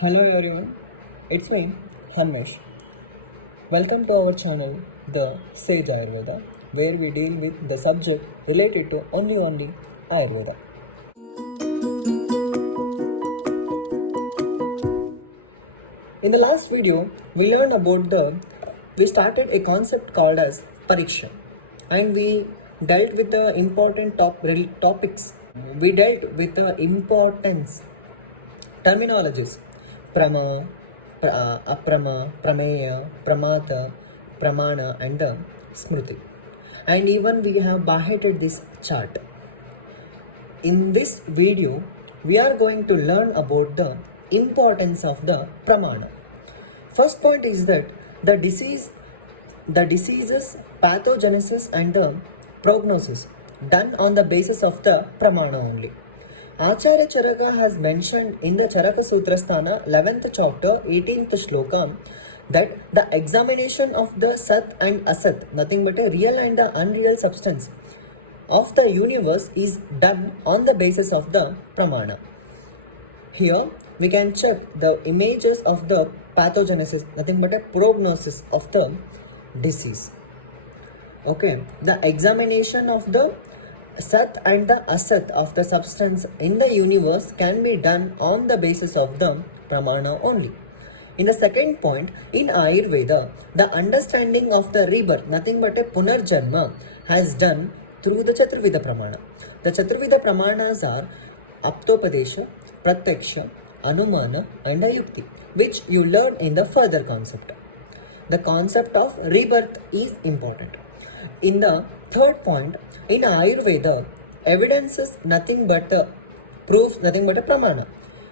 Hello everyone, it's me, Hanmesh. Welcome to our channel, The Sage Ayurveda, where we deal with the subject related to only Ayurveda. In the last video, we learned about we started a concept called as Pariksha, and we dealt with the important topics. We dealt with the importance terminologies prama, aprama, prameya, pramata, pramana, and the smriti. And even we have baheted this chart. In this video, we are going to learn about the importance of the pramana. First point is that the diseases, pathogenesis, and the prognosis done on the basis of the pramana only. Acharya Charaka has mentioned in the Charaka Sutrasthana 11th chapter 18th shloka that the examination of the Sat and Asat, nothing but a real and the unreal substance of the universe, is done on the basis of the pramana. Here we can check the images of the pathogenesis, nothing but a prognosis of the disease. Okay, the examination of the Sat and the Asat of the substance in the universe can be done on the basis of the pramana only. In the second point, in Ayurveda, the understanding of the rebirth, nothing but a punarjanma, has done through the Chaturvida Pramana. The Chaturvida Pramanas are Aptopadesha, Pratyaksha, Anumana, and Yukti, which you learn in the further concept. The concept of rebirth is important. In the third point, in Ayurveda, evidences nothing but proofs, nothing but a pramana,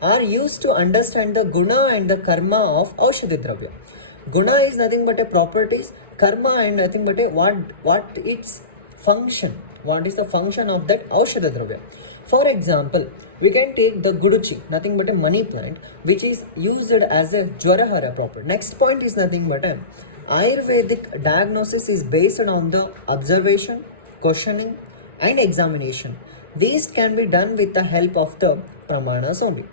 are used to understand the guna and the karma of Aushadhi Dravya. Guna is nothing but a properties, karma and nothing but a what its function, what is the function of that Aushadhi Dravya. For example, we can take the guduchi, nothing but a money plant, which is used as a jwarahara property. Next point is nothing but a Ayurvedic diagnosis is based on the observation, questioning, and examination. These can be done with the help of the pramanas only.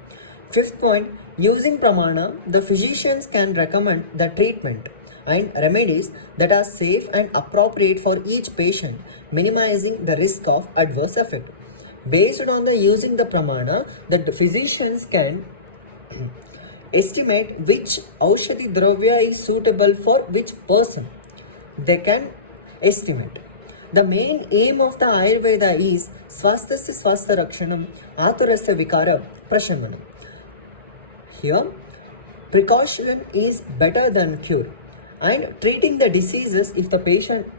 Fifth point, using pramana, the physicians can recommend the treatment and remedies that are safe and appropriate for each patient, minimizing the risk of adverse effect. Based on the using the pramana, the physicians can estimate which Aushadhi Dravya is suitable for which person. They can estimate. The main aim of the Ayurveda is Swasthasya Swastha Rakshanam Aturasya Vikara Prashamanam. Here, precaution is better than cure, and treating the diseases if the patient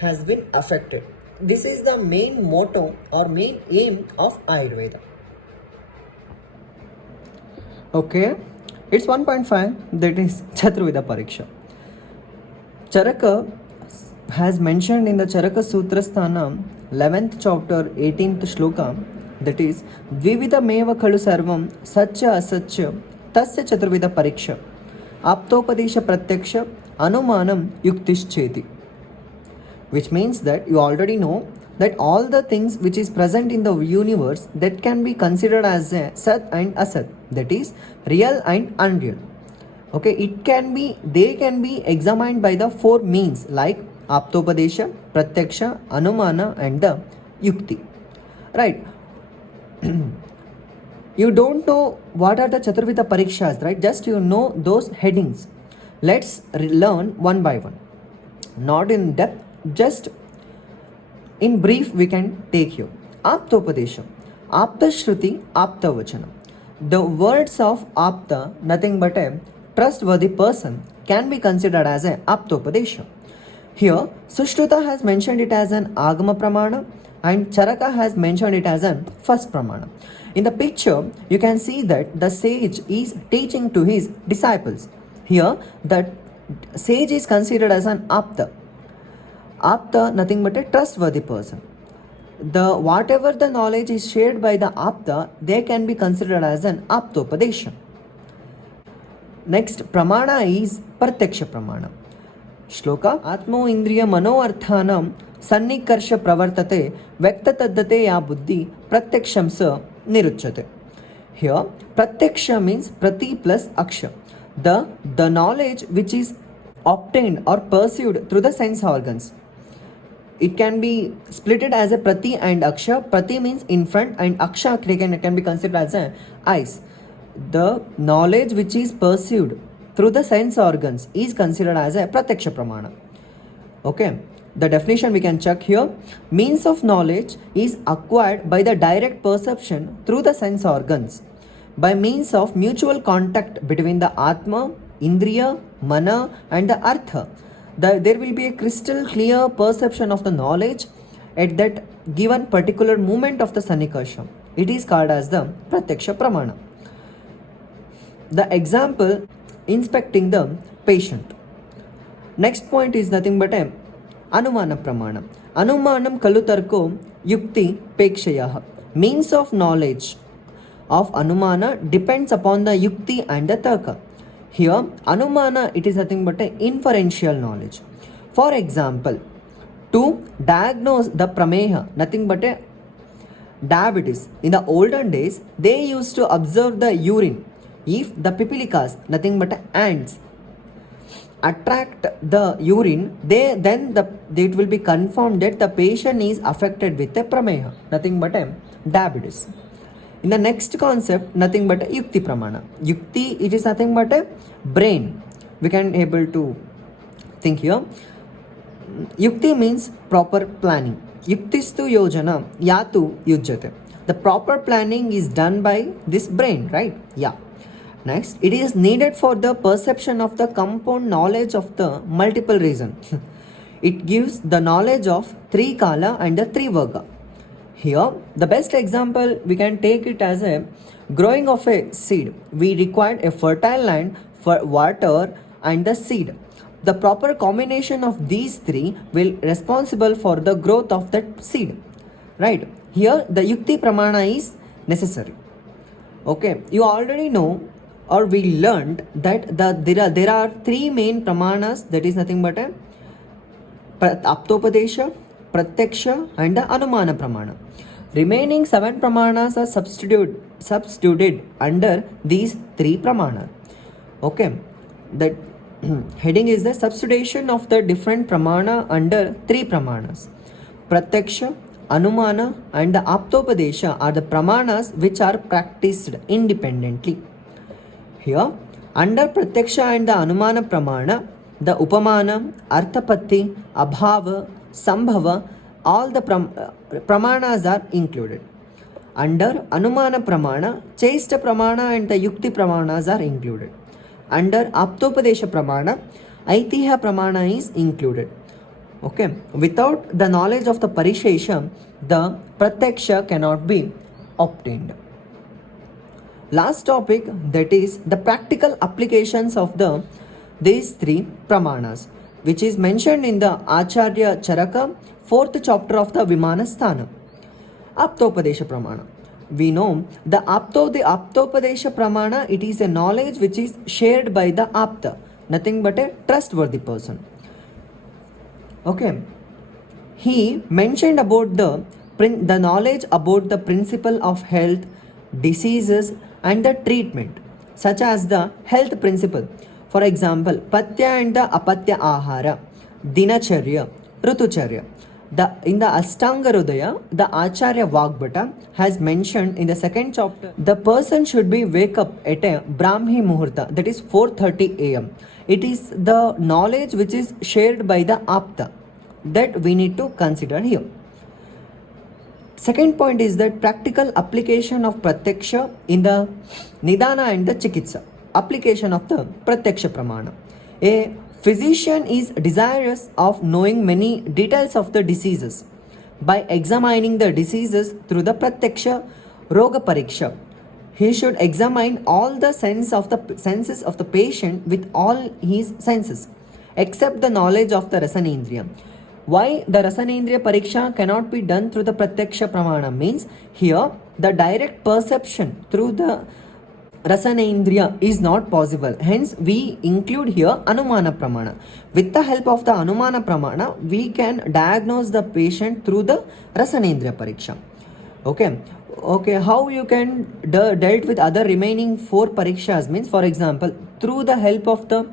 has been affected. This is the main motto or main aim of Ayurveda. Okay, it's 1.5, that is Chaturvida Pariksha. Charaka has mentioned in the Charaka Sutrasthana 11th chapter 18th shloka, that is Dvivida meva khalu sarvam satya asatya tasya Chaturvida Pariksha Aptopadesha Pratyaksha Anumanam Yuktischeti, which means that you already know that all the things which is present in the universe that can be considered as a Sat and Asat, that is real and unreal. Okay, they can be examined by the four means like Aptopadesha, Pratyaksha, Anumana, and the Yukti. Right. You don't know what are the Chaturvida Parikshas, right? Just you know those headings. Let's learn one by one. Not in depth, just in brief we can take here. Aptopadesha, Apta Shruti, Apta Vachana. The words of Apta, nothing but a trustworthy person, can be considered as a Aptopadesha. Here, Sushruta has mentioned it as an Agama Pramana and Charaka has mentioned it as an first Pramana. In the picture, you can see that the sage is teaching to his disciples. Here, the sage is considered as an Apta. Apta, nothing but a trustworthy person. Whatever the knowledge is shared by the Apta, they can be considered as an Aptopadesha. Next, Pramana is Pratyaksha Pramana. Shloka Atmo Indriya Mano Arthanam Sannikarsha Pravartate Vyakta Taddate Ya Buddhi Pratyaksham Sa Niruchyate. Here, pratyaksha means prati plus aksha. The knowledge which is obtained or perceived through the sense organs. It can be splitted as a prati and aksha. Prati means in front and aksha can be considered as a eyes. The knowledge which is perceived through the sense organs is considered as a pratyaksha pramana. Okay, the definition we can check here. Means of knowledge is acquired by the direct perception through the sense organs by means of mutual contact between the atma, indriya, mana and the artha. There will be a crystal clear perception of the knowledge at that given particular moment of the sanikasha. It is called as the pratyaksha pramana. The example, inspecting the patient. Next point is nothing but a anumana pramana. Anumanam kalutarko yukti pekshayah. Means of knowledge of anumana depends upon the yukti and the tarka. Here, anumana, it is nothing but a inferential knowledge. For example, to diagnose the prameha, nothing but a diabetes. In the olden days, they used to observe the urine. If the pipilicas, nothing but ants, attract the urine, it will be confirmed that the patient is affected with a prameha, nothing but a diabetes. In the next concept, nothing but a yukti pramana. Yukti, it is nothing but a brain. We can able to think here. Yukti means proper planning. Yuktistu yojana yatu yujjate. The proper planning is done by this brain, right? Yeah. Next, it is needed for the perception of the compound knowledge of the multiple reason. It gives the knowledge of three kala and the three varga. Here, the best example we can take it as a growing of a seed. We require a fertile land for water and the seed. The proper combination of these three will responsible for the growth of that seed. Right? Here, the yukti pramana is necessary. Okay, you already know or we learned that there are three main pramanas, that is nothing but a aptopadesha, pratyaksha and the anumana pramana. Remaining 7 pramanas are substituted under these 3 pramanas. Okay, the heading is the substitution of the different pramana under 3 pramanas. Pratyaksha, anumana and the aptopadesha are the pramanas which are practiced independently. Here, under pratyaksha and the anumana pramana, the upamana, arthapatti, abhava, sambhava, all the pramanas are included. Under anumana pramana, chesta pramana and the yukti pramanas are included. Under aptopadesha pramana, aitiha pramana is included. Okay, without the knowledge of the parishesha, the pratyaksha cannot be obtained. Last topic, that is the practical applications of these 3 pramanas, which is mentioned in the Acharya Charaka 4th chapter of the Vimanasthana. Aptopadesha pramana. We know the aptopadesha pramana, it is a knowledge which is shared by the apta, nothing but a trustworthy person. Okay, he mentioned about the knowledge about the principle of health, diseases and the treatment, such as the health principle. For example, patya and the apatya ahara, dinacharya, rutucharya. In the Ashtanga Hridaya, the Acharya Vagbhata has mentioned in the 2nd chapter, the person should be wake up at a Brahmi Muhurta, that is 4:30 am. It is the knowledge which is shared by the Apta that we need to consider here. Second point is that practical application of pratyaksha in the nidana and the chikitsa. Application of the pratyaksha pramana. A physician is desirous of knowing many details of the diseases. By examining the diseases through the pratyaksha roga pariksha, he should examine all the senses of the patient with all his senses, except the knowledge of the rasanendriya. Why the rasanendriya pariksha cannot be done through the pratyaksha pramana means, here the direct perception through the rasanendriya is not possible. Hence, we include here anumana pramana. With the help of the anumana pramana, we can diagnose the patient through the rasanendriya pariksha. Okay, how you can dealt with other remaining 4 parikshas means, for example, through the help of the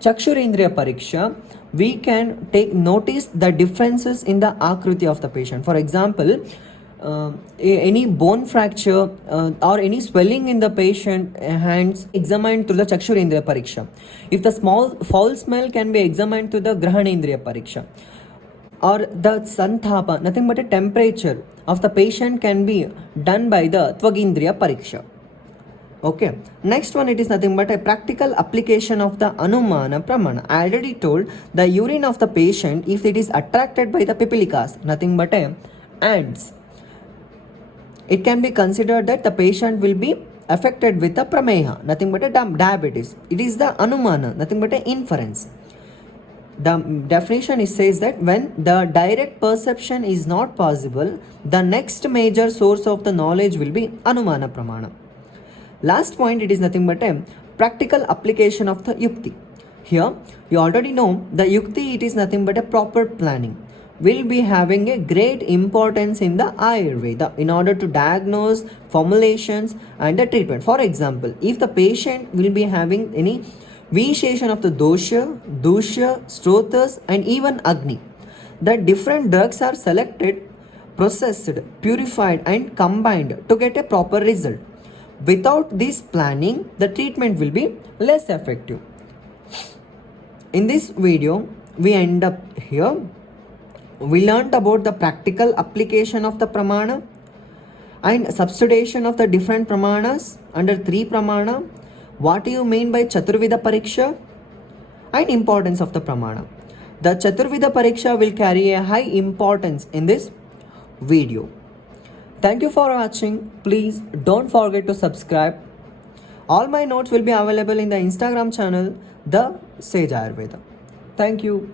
Chakshurendriya Pariksha, we can take notice the differences in the Akriti of the patient. For example, any bone fracture or any swelling in the patient hands examined through the Chakshurendriya Pariksha. If the small foul smell can be examined through the Grahanendriya Pariksha. Or the Santhapa, nothing but a temperature of the patient can be done by the Tvagindriya Pariksha. Okay, next one, it is nothing but a practical application of the Anumana Pramana. I already told the urine of the patient, if it is attracted by the Pipilikas, nothing but a ants, it can be considered that the patient will be affected with the Prameha, nothing but a diabetes. It is the Anumana, nothing but a inference. The definition says that when the direct perception is not possible, the next major source of the knowledge will be Anumana Pramana. Last point, it is nothing but a practical application of the Yukti. Here, you already know the Yukti, it is nothing but a proper planning. Will be having a great importance in the Ayurveda in order to diagnose formulations and the treatment. For example, if the patient will be having any Visheshan of the dosha, dusha, strotas and even agni, the different drugs are selected, processed, purified and combined to get a proper result. Without this planning, the treatment will be less effective. In this video, we end up here. We learned about the practical application of the pramana and substitution of the different pramanas under 3 pramana. What do you mean by Chaturvida Pariksha and importance of the Pramana? The Chaturvida Pariksha will carry a high importance in this video. Thank you for watching. Please don't forget to subscribe. All my notes will be available in the Instagram channel, The Sage Ayurveda. Thank you.